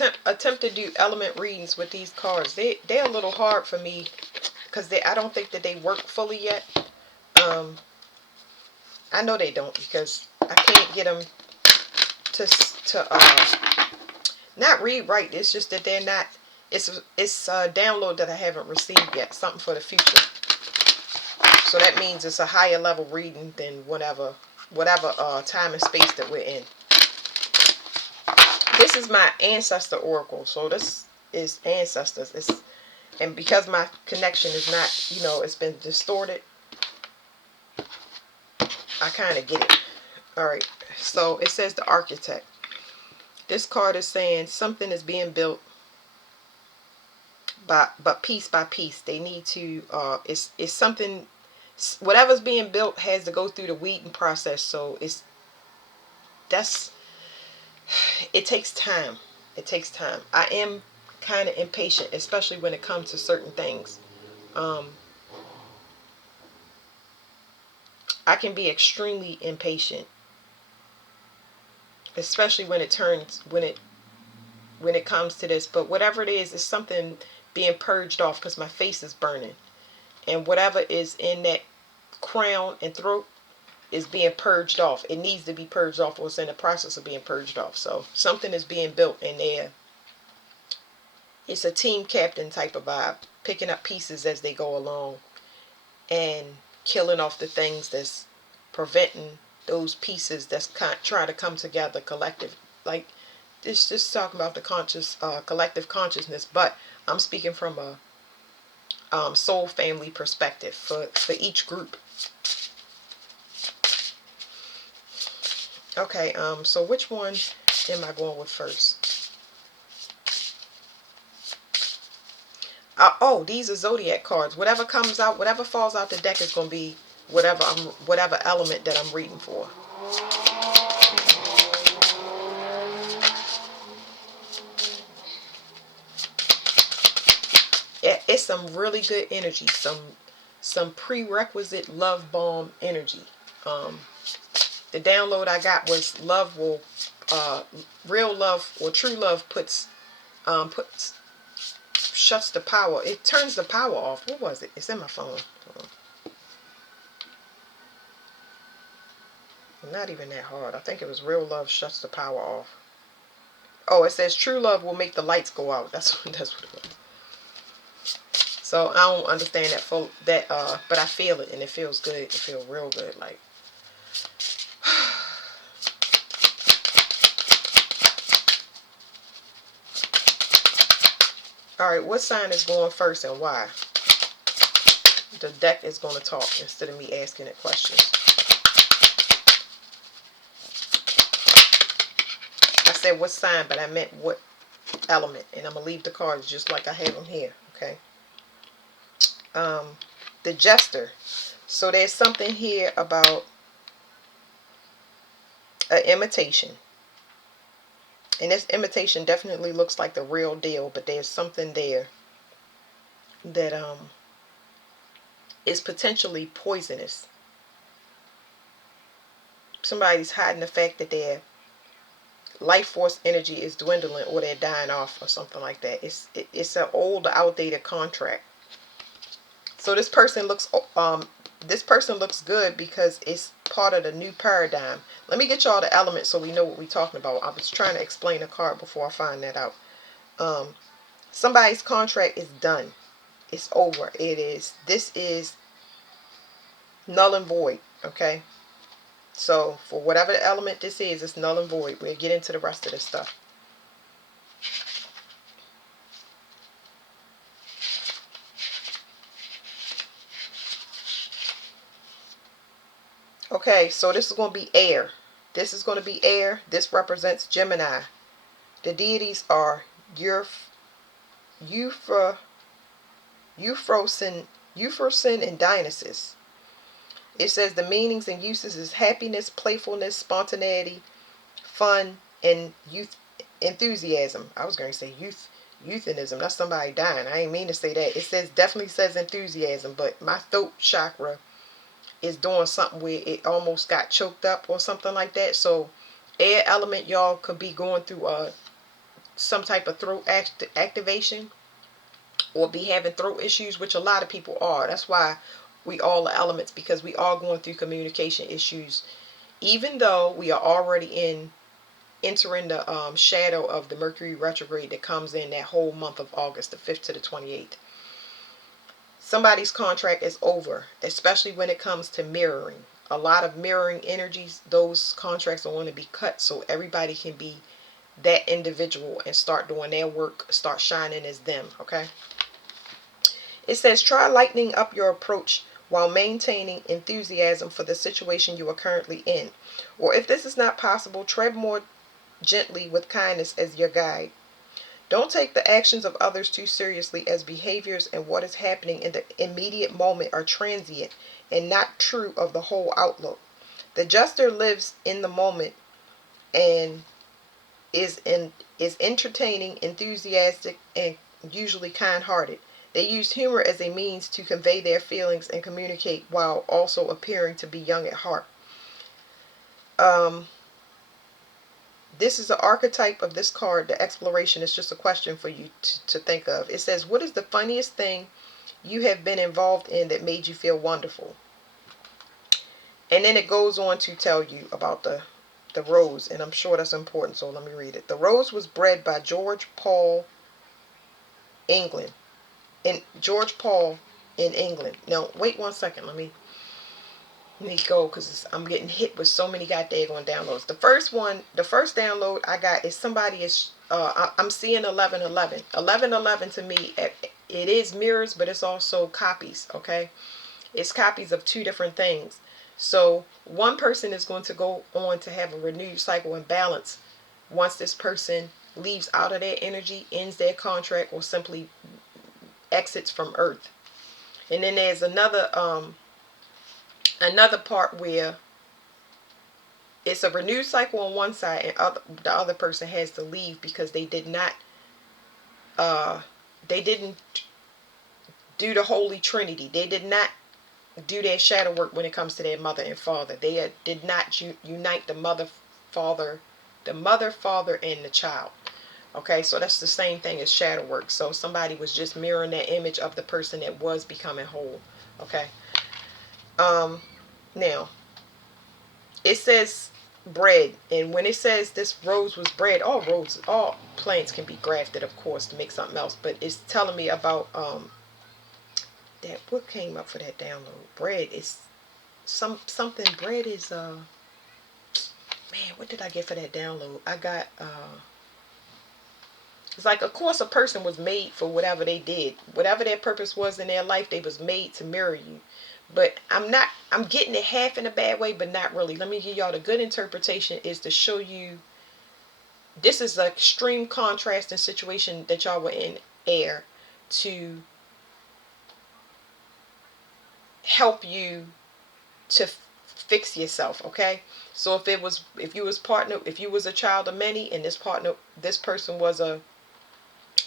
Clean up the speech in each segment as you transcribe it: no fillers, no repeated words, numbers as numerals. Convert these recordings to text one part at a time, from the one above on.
attempt to do element readings with these cards. They're a little hard for me because I don't think that they work fully yet. I know they don't because I can't get them to not read right. It's just that they're not. It's a download that I haven't received yet. Something for the future. So that means it's a higher level reading than whatever time and space that we're in. This is my ancestor oracle. So this is ancestors. And because my connection is not, it's been distorted, I kind of get it. All right. So it says the architect. This card is saying something is being built, but piece by piece. They need to. It's something. Whatever's being built has to go through the weeding process. So it takes time. It takes time. I am kind of impatient, especially when it comes to certain things. I can be extremely impatient, especially when it comes to this. But whatever it is, it's something being purged off because my face is burning, and whatever is in that crown and throat is being purged off. It needs to be purged off, or it's in the process of being purged off. So something is being built in there. It's a team captain type of vibe, picking up pieces as they go along and killing off the things that's preventing those pieces that's trying to come together collective. Like, it's just talking about the collective consciousness, but I'm speaking from a soul family perspective for each group. Okay, so which one am I going with first? Oh, these are zodiac cards. Whatever comes out, whatever falls out the deck is going to be whatever element that I'm reading for. Yeah, it's some really good energy, some prerequisite love bomb energy. The download I got was real love or true love shuts the power. It turns the power off. What was it? It's in my phone. Not even that hard. I think it was real love shuts the power off. Oh, it says true love will make the lights go out. That's what it was. So I don't understand that but I feel it and it feels good. It feels real good. Like, all right, what sign is going first and why? The deck is going to talk instead of me asking it questions. I said what sign, but I meant what element. And I'm going to leave the cards just like I have them here. Okay. The Jester. So there's something here about an imitation. And this imitation definitely looks like the real deal, but there's something there that is potentially poisonous. Somebody's hiding the fact that their life force energy is dwindling or they're dying off or something like that. It's an old, outdated contract. So this person looks good because it's part of the new paradigm. Let me get y'all the elements so we know what we're talking about. I was trying to explain the card before I find that out. Somebody's contract is done. It's over. This is null and void. Okay. So for whatever the element this is, it's null and void. We'll get into the rest of this stuff. Okay, so this is going to be air. This is going to be air. This represents Gemini. The deities are Euphrosyne and Dionysus. It says the meanings and uses is happiness, playfulness, spontaneity, fun, and youth enthusiasm. I was going to say euthanism. That's somebody dying. I ain't mean to say that. It definitely says enthusiasm, but my throat chakra is doing something where it almost got choked up or something like that. So air element, y'all could be going through some type of throat activation, or be having throat issues, which a lot of people are. That's why we all are elements, because we are going through communication issues, even though we are already entering the shadow of the Mercury retrograde that comes in that whole month of August, the 5th to the 28th. Somebody's contract is over, especially when it comes to mirroring. A lot of mirroring energies, those contracts are going to be cut so everybody can be that individual and start doing their work, start shining as them, okay? It says, try lightening up your approach while maintaining enthusiasm for the situation you are currently in. Or if this is not possible, tread more gently with kindness as your guide. Don't take the actions of others too seriously, as behaviors and what is happening in the immediate moment are transient and not true of the whole outlook. The jester lives in the moment and is entertaining, enthusiastic, and usually kind-hearted. They use humor as a means to convey their feelings and communicate while also appearing to be young at heart. This is the archetype of this card. The exploration is just a question for you to think of. It says, what is the funniest thing you have been involved in that made you feel wonderful? And then it goes on to tell you about the rose, and I'm sure that's important, so let me read it. The rose was bred by George Paul, England. George Paul in England. Now, wait one second. Let me go, because I'm getting hit with so many goddamn downloads. The first download I got is somebody is I'm seeing 1111. 1111 to me, it is mirrors, but it's also copies. Okay, it's copies of two different things. So one person is going to go on to have a renewed cycle and balance once this person leaves out of their energy, ends their contract, or simply exits from Earth. And then there's another part where it's a renewed cycle on one side, and the other person has to leave because they didn't do the Holy Trinity. They did not do their shadow work when it comes to their mother and father. They did not unite the mother, father, and the child. Okay, so that's the same thing as shadow work. So somebody was just mirroring that image of the person that was becoming whole. Okay. Now, it says bred, and when it says this rose was bred, all plants can be grafted, of course, to make something else, but it's telling me about that what came up for that download. Bred is something. Bred is man, what did I get for that download? I got it's like, of course, a person was made for whatever they did, whatever their purpose was in their life. They was made to mirror you. But I'm getting it half in a bad way, but not really. Let me give y'all the good interpretation is to show you this is an extreme contrasting situation that y'all were in air to help you to fix yourself. Okay, so if you was a child of many, and this person was a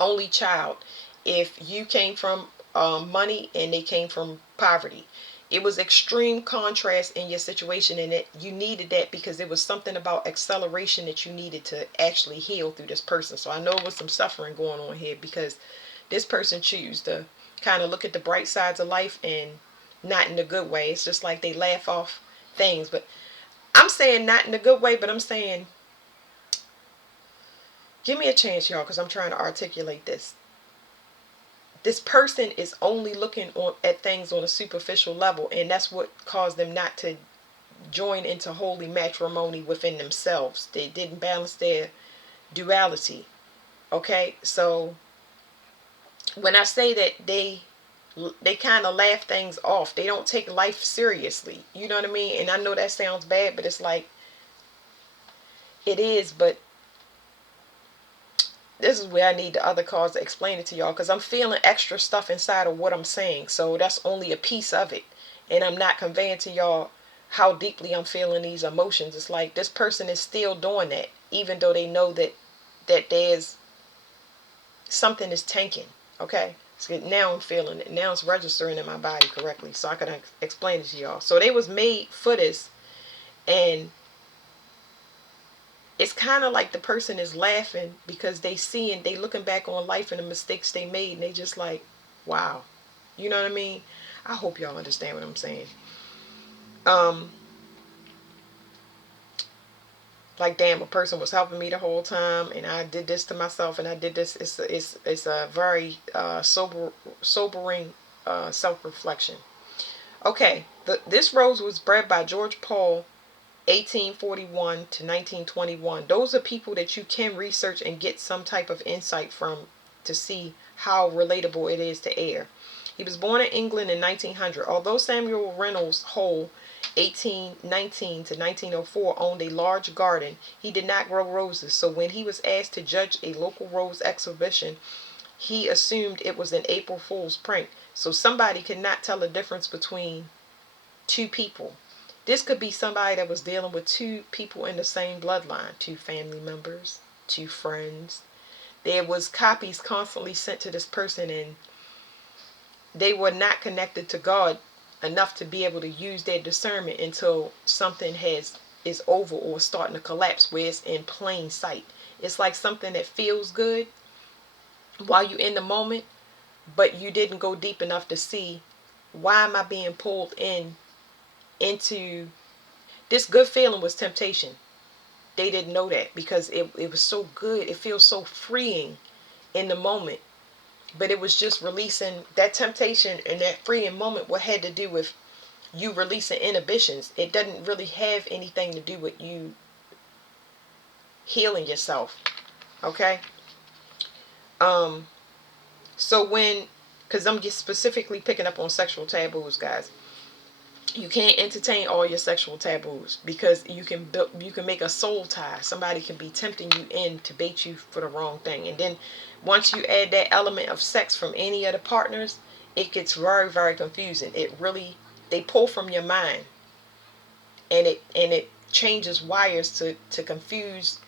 only child, if you came from money and they came from poverty, it was extreme contrast in your situation, and that you needed that because there was something about acceleration that you needed to actually heal through this person. So I know it was some suffering going on here, because this person choose to kind of look at the bright sides of life, and not in a good way. It's just like they laugh off things. But I'm saying not in a good way, but I'm saying give me a chance, y'all, because I'm trying to articulate this. This person is only looking at things on a superficial level, and that's what caused them not to join into holy matrimony within themselves. They didn't balance their duality. Okay, so when I say that they kind of laugh things off, they don't take life seriously. You know what I mean? And I know that sounds bad, but it's like it is. But this is where I need the other cards to explain it to y'all, because I'm feeling extra stuff inside of what I'm saying. So that's only a piece of it. And I'm not conveying to y'all how deeply I'm feeling these emotions. It's like this person is still doing that, even though they know that there's something is tanking. Okay? So now I'm feeling it. Now it's registering in my body correctly, so I can explain it to y'all. So they was made for this, and it's kind of like the person is laughing because they looking back on life and the mistakes they made, and they just like, wow. You know what I mean? I hope y'all understand what I'm saying. Um, like, damn, a person was helping me the whole time, and I did this to myself, and I did this. It's a very sobering self-reflection. Okay, this rose was bred by George Paul, 1841 to 1921. Those are people that you can research and get some type of insight from to see how relatable it is to air. He was born in England in 1900. Although Samuel Reynolds Hole, 1819 to 1904, owned a large garden, he did not grow roses. So when he was asked to judge a local rose exhibition, he assumed it was an April Fool's prank. So somebody could not tell the difference between two people. This could be somebody that was dealing with two people in the same bloodline, two family members, two friends. There was copies constantly sent to this person, and they were not connected to God enough to be able to use their discernment until something is over or starting to collapse where it's in plain sight. It's like something that feels good while you're in the moment, but you didn't go deep enough to see, why am I being pulled into this good feeling was temptation. They didn't know that because it was so good. It feels so freeing in the moment. But it was just releasing that temptation, and that freeing moment what had to do with you releasing inhibitions. It doesn't really have anything to do with you healing yourself. Okay? Um, so because I'm just specifically picking up on sexual taboos, guys. You can't entertain all your sexual taboos because you can make a soul tie. Somebody can be tempting you in to bait you for the wrong thing, and then once you add that element of sex from any of the partners, it gets very, very confusing. They pull from your mind, and it changes wires to confuse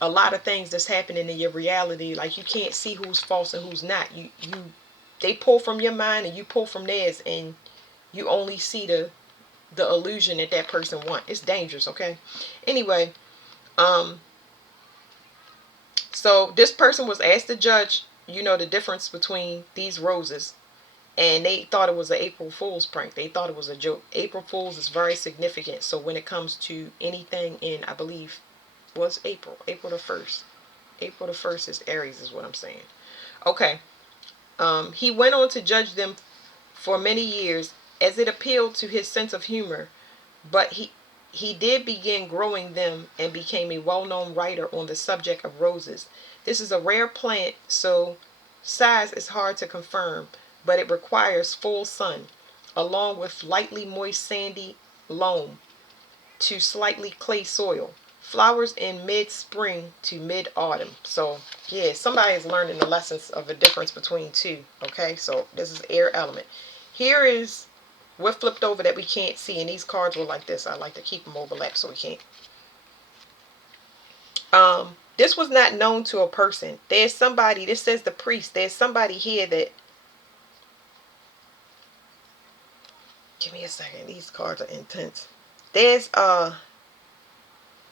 a lot of things that's happening in your reality. Like, you can't see who's false and who's not. They pull from your mind and you pull from theirs, and you only see the illusion that person want. It's dangerous. Okay, anyway, so this person was asked to judge, the difference between these roses, and they thought it was an April Fool's prank. They thought it was a joke. April Fool's is very significant. So when it comes to anything in, I believe, was April the 1st. April the 1st is Aries, is what I'm saying. Okay. He went on to judge them for many years, as it appealed to his sense of humor, but he did begin growing them and became a well-known writer on the subject of roses. This is a rare plant, so size is hard to confirm, but it requires full sun, along with lightly moist sandy loam to slightly clay soil. Flowers in mid-spring to mid-autumn. So, yeah, somebody is learning the lessons of the difference between two. Okay, so this is air element. Here is what flipped over that we can't see, and these cards were like this. I like to keep them overlapped so we can't. This was not known to a person. There's somebody, this says the priest. There's somebody here that, give me a second. These cards are intense. There's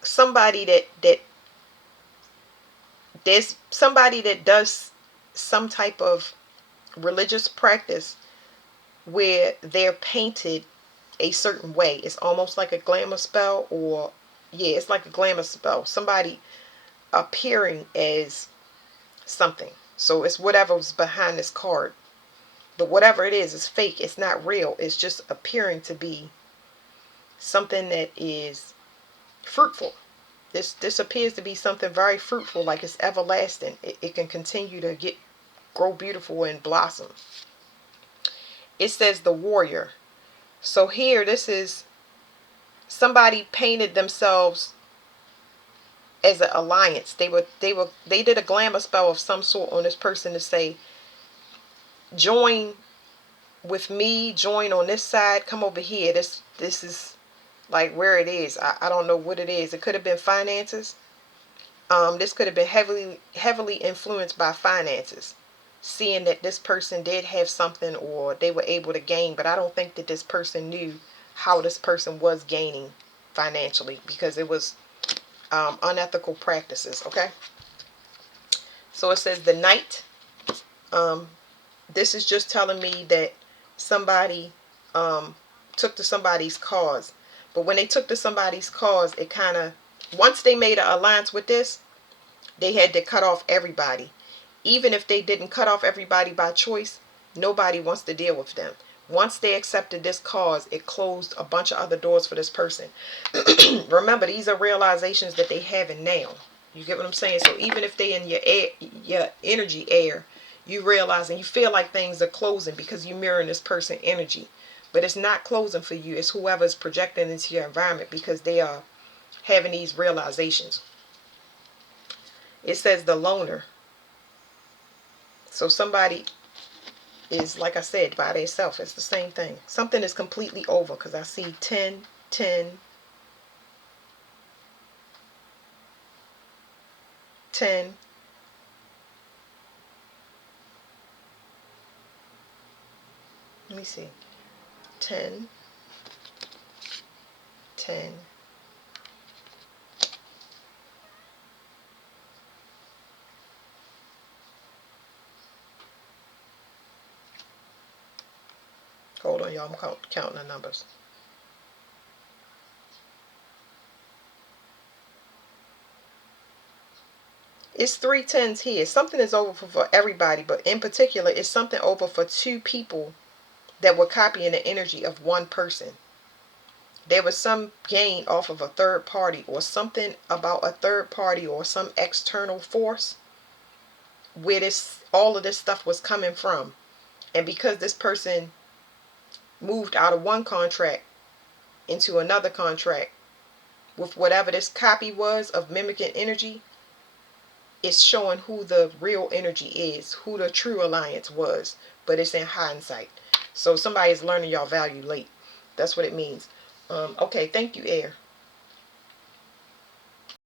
somebody there's somebody that does some type of religious practice where they're painted a certain way. It's almost like a glamour spell, or yeah, it's like a glamour spell. Somebody appearing as something. So it's whatever's behind this card. But whatever it is fake. It's not real. It's just appearing to be something that is fruitful. This appears to be something very fruitful, like it's everlasting. It can continue to grow beautiful and blossom. It says the warrior. So here, this is somebody painted themselves as an alliance. They did a glamour spell of some sort on this person to say, join with me, join on this side, come over here. This is like where it is. I don't know what it is. It could have been finances. This could have been heavily influenced by finances, seeing that this person did have something or they were able to gain, but I don't think that this person knew how this person was gaining financially, because it was unethical practices. Okay, so it says the Knight. This is just telling me that somebody took to somebody's cause. But when they took to somebody's cause, it kind of, once they made an alliance with this, they had to cut off everybody. Even if they didn't cut off everybody by choice, nobody wants to deal with them. Once they accepted this cause, it closed a bunch of other doors for this person. Remember, these are realizations that they have in now. You get what I'm saying? So even if they in your air, your energy air, you realize and you feel like things are closing because you're mirroring this person energy. But it's not closing for you. It's whoever's projecting into your environment because they are having these realizations. It says the loner. So somebody is, like I said, by themselves. It's the same thing. Something is completely over because I see 10, 10, 10. Let me see. 10, 10. Hold on, y'all. I'm counting the numbers. It's 3 10s here. Something is over for everybody, but in particular, it's something over for two people that were copying the energy of one person. There was some gain off of a third party or something about a third party or some external force where this all of this stuff was coming from. And because this person moved out of one contract into another contract with whatever this copy was of mimicking energy, it's showing who the real energy is, who the true alliance was, but it's in hindsight. So somebody is learning y'all value late. That's what it means. Okay, thank you, Air.